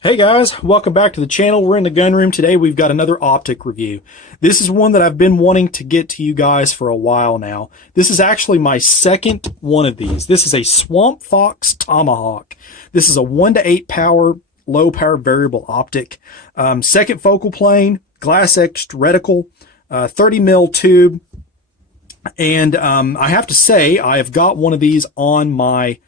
Hey guys, welcome back to the channel. We're in the gun room today. We've got another optic review. This is one that I've been wanting to get to you guys for a while now. This is actually my second one of these. This is a Swampfox Tomahawk. This is a 1:8 power, low power variable optic. Second focal plane, glass etched reticle, 30 mil tube. And I have to say, I have got one of these on my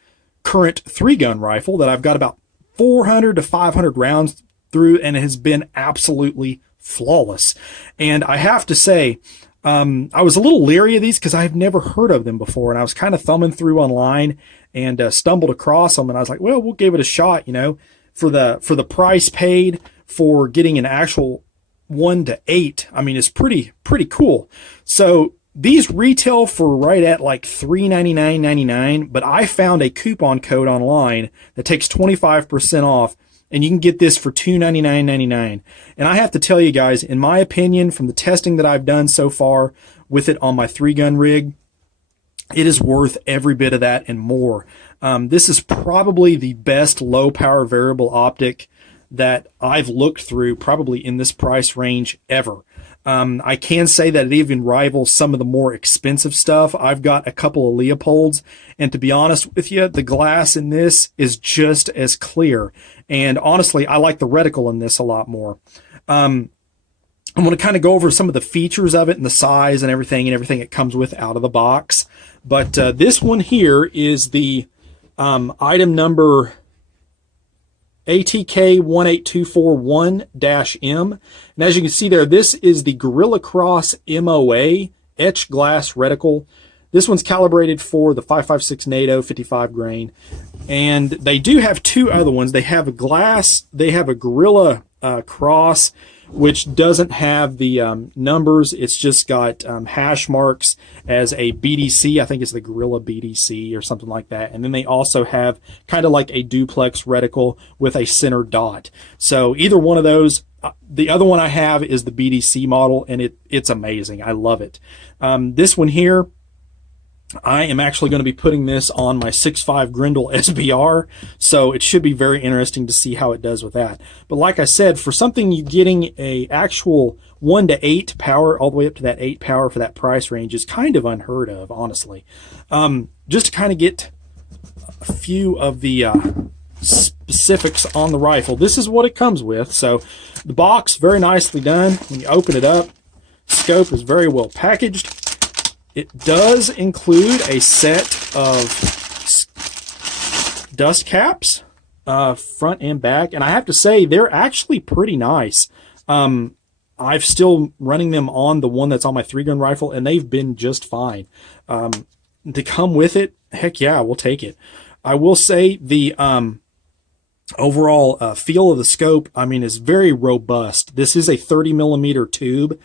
current 3-gun rifle that I've got about 400 to 500 rounds through, and it has been absolutely flawless. And I have to say, I was a little leery of these because I've never heard of them before, and I was kind of thumbing through online and stumbled across them, and I was like, well, we'll give it a shot, you know, for the price paid for getting an actual 1:8. I mean, it's pretty cool. So these retail for right at like $399.99, but I found a coupon code online that takes 25% off, and you can get this for $299.99. And I have to tell you guys, in my opinion, from the testing that I've done so far with it on my 3-gun rig, it is worth every bit of that and more. This is probably the best low power variable optic that I've looked through, probably in this price range ever. I can say that it even rivals some of the more expensive stuff. I've got a couple of Leopolds, and to be honest with you, the glass in this is just as clear. And honestly, I like the reticle in this a lot more. I'm going to kind of go over some of the features of it and the size and everything it comes with out of the box. But this one here is the item number ATK 18241-M. And as you can see there, this is the Gorilla Cross MOA etched glass reticle. This one's calibrated for the 5.56 NATO 55 grain. And they do have two other ones. They have a glass, they have a Gorilla Cross, which doesn't have the numbers. It's just got hash marks as a BDC. I think it's the Gorilla BDC or something like that. And then they also have kind of like a duplex reticle with a center dot. So either one of those. The other one I have is the BDC model, and it's amazing. I love it. This one here, I am actually going to be putting this on my 6.5 Grendel SBR, so it should be very interesting to see how it does with that. But like I said, for something you getting a actual 1:8 power all the way up to that 8 power for that price range is kind of unheard of, honestly. Just to kind of get a few of the specifics on the rifle, this is what it comes with. So the box, very nicely done. When you open it up, scope is very well packaged. It does include a set of dust caps, front and back, and I have to say they're actually pretty nice. I'm still running them on the one that's on my 3-gun rifle, and they've been just fine. To come with it, heck yeah, we'll take it. I will say the overall feel of the scope, I mean, is very robust. This is a 30 millimeter tube.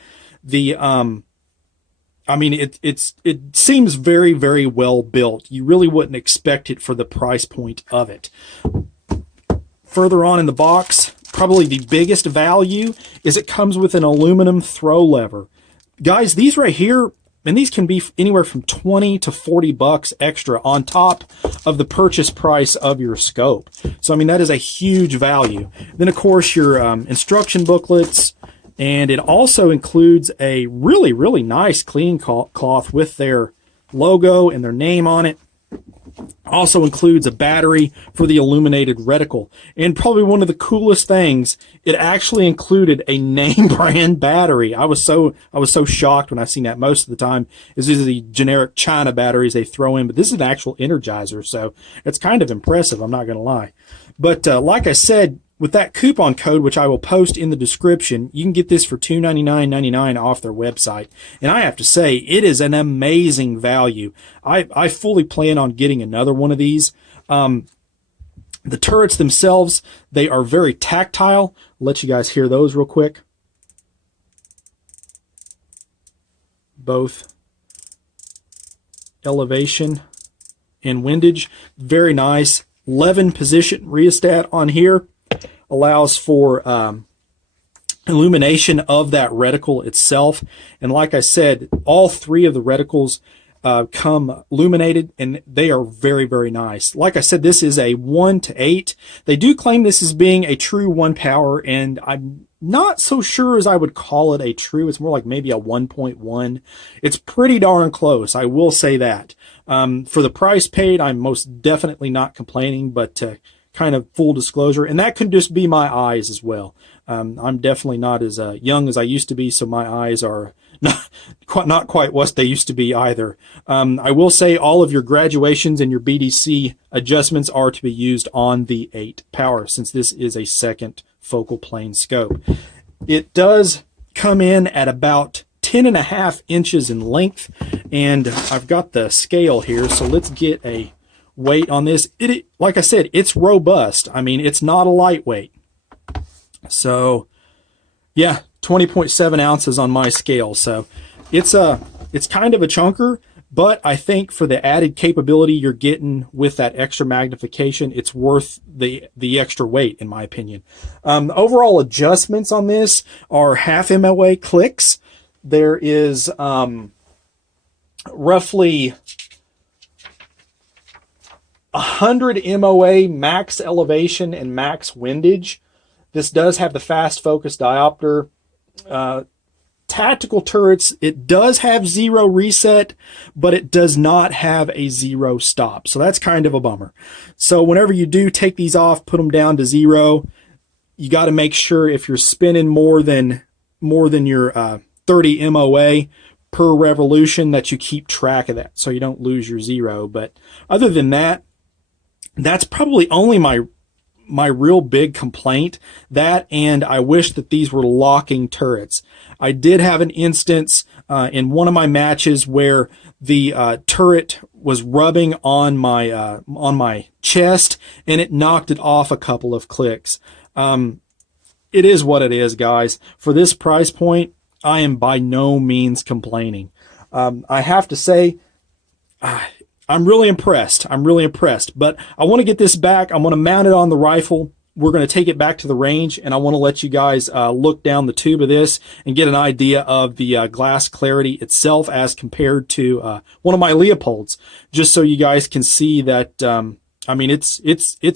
I mean, it seems very, very well built. You really wouldn't expect it for the price point of it. Further on in the box, probably the biggest value is it comes with an aluminum throw lever. Guys, these right here, and these can be anywhere from 20 to 40 bucks extra on top of the purchase price of your scope. So, I mean, that is a huge value. Then, of course, your instruction booklets. And it also includes a really, really nice cleaning cloth with their logo and their name on it. Also includes a battery for the illuminated reticle. And probably one of the coolest things, it actually included a name brand battery. I was so shocked when I seen that. Most of the time is these are the generic China batteries they throw in, but this is an actual Energizer, so it's kind of impressive, I'm not going to lie. But like I said, with that coupon code, which I will post in the description, you can get this for $299.99 off their website. And I have to say, it is an amazing value. I fully plan on getting another one of these. The turrets themselves, they are very tactile. I'll let you guys hear those real quick. Both elevation and windage. Very nice. 11 position rheostat on here. Allows for illumination of that reticle itself. And like I said, all three of the reticles come illuminated, and they are very, very nice. Like I said, this is a 1 to 8. They do claim this as being a true 1 power, and I'm not so sure as I would call it a true. It's more like maybe a 1.1. It's pretty darn close, I will say that. For the price paid, I'm most definitely not complaining, but kind of full disclosure, and that could just be my eyes as well. I'm definitely not as young as I used to be, so my eyes are not quite what they used to be either. I will say all of your graduations and your BDC adjustments are to be used on the 8 power, since this is a second focal plane scope. It does come in at about 10.5 inches in length, and I've got the scale here, so let's get a weight on this. Like I said, it's robust. I mean, it's not a lightweight. So yeah, 20.7 ounces on my scale. So it's kind of a chunker, but I think for the added capability you're getting with that extra magnification, it's worth the extra weight, in my opinion. Overall adjustments on this are half MOA clicks. There is roughly 100 MOA max elevation and max windage. This does have the fast focus diopter. Tactical turrets, it does have 0 reset, but it does not have a 0 stop. So that's kind of a bummer. So whenever you do take these off, put them down to 0, you got to make sure if you're spinning more than your 30 MOA per revolution that you keep track of that so you don't lose your 0. But other than that, that's probably only my real big complaint. That, and I wish that these were locking turrets. I did have an instance in one of my matches where the turret was rubbing on my chest, and it knocked it off a couple of clicks. It is what it is, guys. For this price point, I am by no means complaining. I have to say, I'm really impressed. But I want to get this back. I want to mount it on the rifle. We're going to take it back to the range, and I want to let you guys look down the tube of this and get an idea of the glass clarity itself as compared to one of my Leopolds, just so you guys can see that. I mean, it's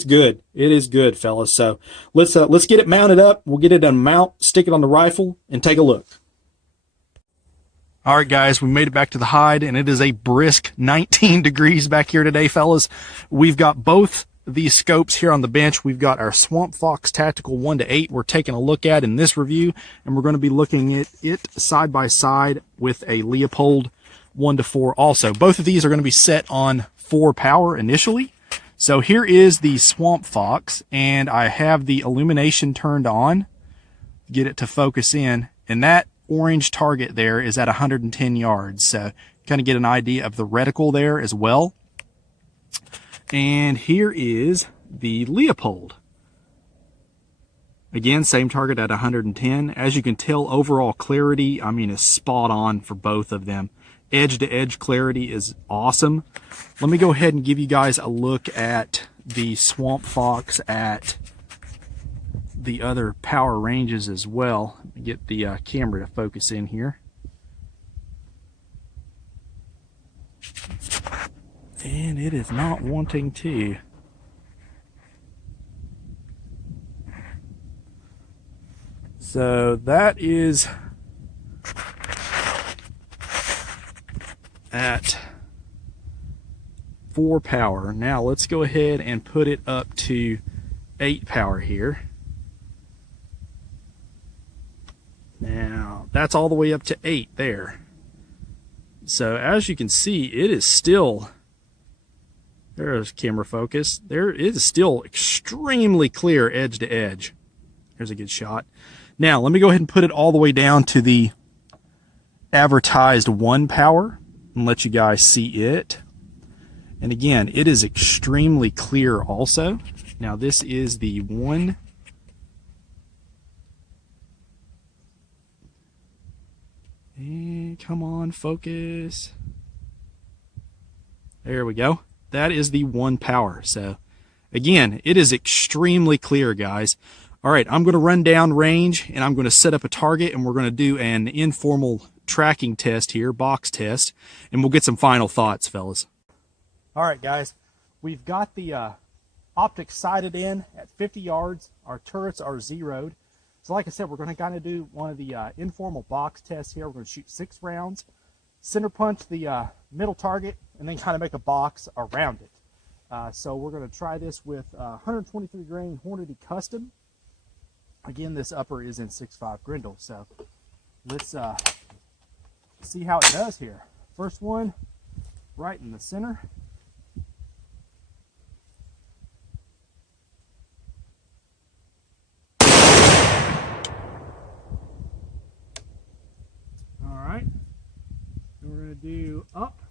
good. It is good, fellas. So let's get it mounted up. We'll get it on mount, stick it on the rifle, and take a look. All right, guys, we made it back to the hide, and it is a brisk 19 degrees back here today, fellas. We've got both these scopes here on the bench. We've got our Swampfox Tactical 1 to 8 we're taking a look at in this review, and we're going to be looking at it side by side with a Leopold 1 to 4 also. Both of these are going to be set on 4 power initially. So here is the Swampfox, and I have the illumination turned on, get it to focus in, and that orange target there is at 110 yards. So kind of get an idea of the reticle there as well. And here is the Leopold. Again, same target at 110. As you can tell, overall clarity, I mean, is spot on for both of them. Edge to edge clarity is awesome. Let me go ahead and give you guys a look at the Swampfox at the other power ranges as well. Get the camera to focus in here. And it is not wanting to. So that is at 4 power. Now let's go ahead and put it up to 8 power here. Now that's all the way up to 8 there. So as you can see, it is still, there's camera focus, there it is still extremely clear edge to edge. There's a good shot. Now let me go ahead and put it all the way down to the advertised 1 power and let you guys see it. And again, it is extremely clear also. Now this is the 1. And come on, focus. There we go. That is the 1 power. So again, it is extremely clear, guys. All right, I'm going to run down range and I'm going to set up a target, and we're going to do an informal tracking test here, box test, and we'll get some final thoughts, fellas. All right, guys, we've got the optics sighted in at 50 yards. Our turrets are zeroed. So like I said, we're going to kind of do one of the informal box tests here. We're going to shoot 6 rounds, center punch the middle target, and then kind of make a box around it. So we're going to try this with 123 grain Hornady Custom. Again, this upper is in 6.5 Grendel. So let's see how it does here. First one, right in the center. We're going to do up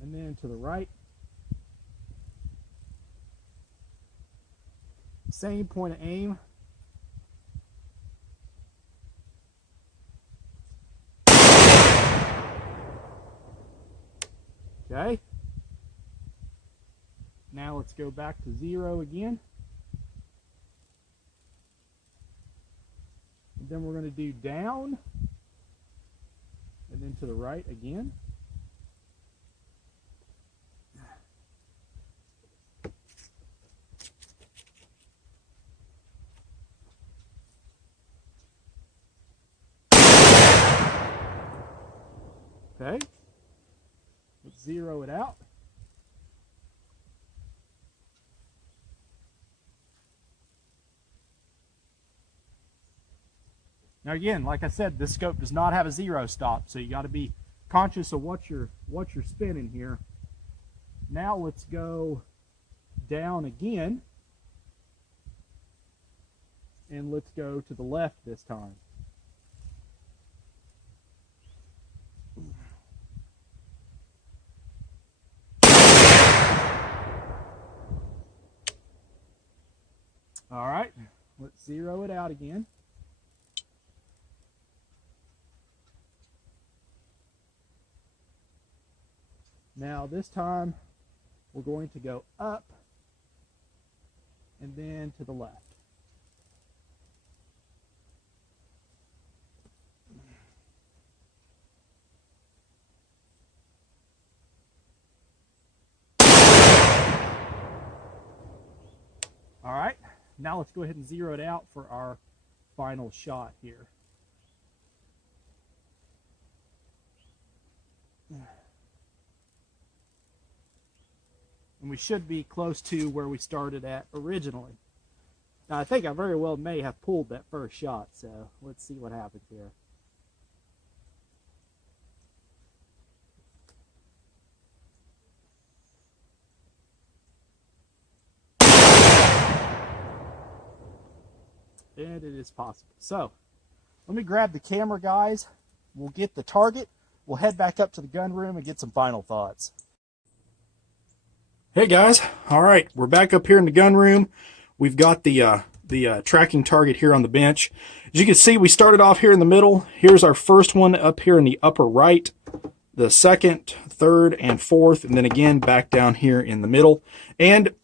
and then to the right. Same point of aim. Okay. Now let's go back to 0 again. And then we're going to do down. And then to the right again. Okay. Let's zero it out. Now again, like I said, this scope does not have a zero stop, so you got to be conscious of what you're spinning here. Now let's go down again, and let's go to the left this time. All right, let's zero it out again. Now this time we're going to go up and then to the left. All right, now let's go ahead and zero it out for our final shot here. And we should be close to where we started at originally. Now, I think I very well may have pulled that first shot, so let's see what happens here. And it is possible. So, let me grab the camera, guys. We'll get the target. We'll head back up to the gun room and get some final thoughts. Hey guys, all right, we're back up here in the gun room. We've got the tracking target here on the bench. As you can see, we started off here in the middle. Here's our first one up here in the upper right, the second, third, and fourth, and then again back down here in the middle. And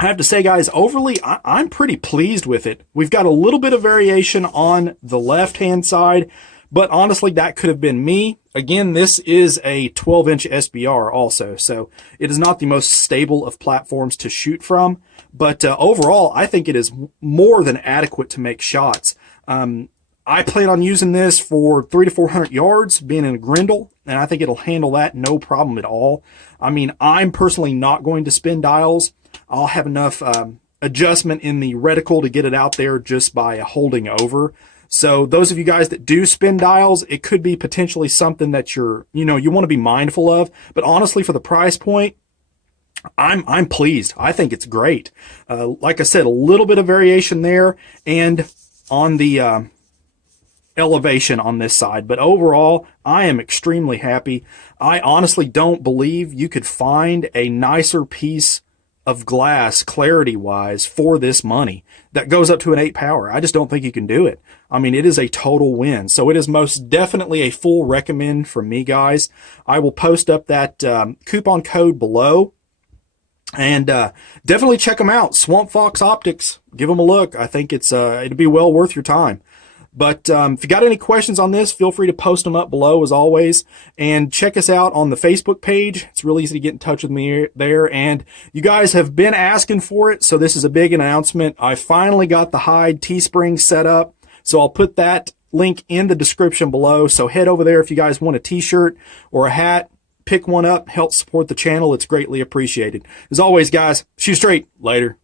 I have to say, guys, overly, I'm pretty pleased with it. We've got a little bit of variation on the left-hand side, but honestly, that could have been me. Again, this is a 12-inch SBR also, so it is not the most stable of platforms to shoot from. But overall, I think it is more than adequate to make shots. I plan on using this for 300 to 400 yards, being in a Grendel, and I think it'll handle that no problem at all. I mean, I'm personally not going to spin dials. I'll have enough adjustment in the reticle to get it out there just by holding over. So those of you guys that do spin dials, it could be potentially something that you want to be mindful of. But honestly, for the price point, I'm pleased. I think it's great. Like I said, a little bit of variation there and on the elevation on this side. But overall, I am extremely happy. I honestly don't believe you could find a nicer piece of glass clarity-wise for this money that goes up to an 8 power. I just don't think you can do it. I mean, it is a total win. So it is most definitely a full recommend from me, guys. I will post up that coupon code below. And definitely check them out. Swampfox Optics. Give them a look. I think it's it'd be well worth your time. But if you got any questions on this, feel free to post them up below as always. And check us out on the Facebook page. It's really easy to get in touch with me there. And you guys have been asking for it, so this is a big announcement. I finally got the hide Teespring set up, so I'll put that link in the description below. So head over there if you guys want a t-shirt or a hat. Pick one up, help support the channel. It's greatly appreciated. As always, guys, shoot straight. Later.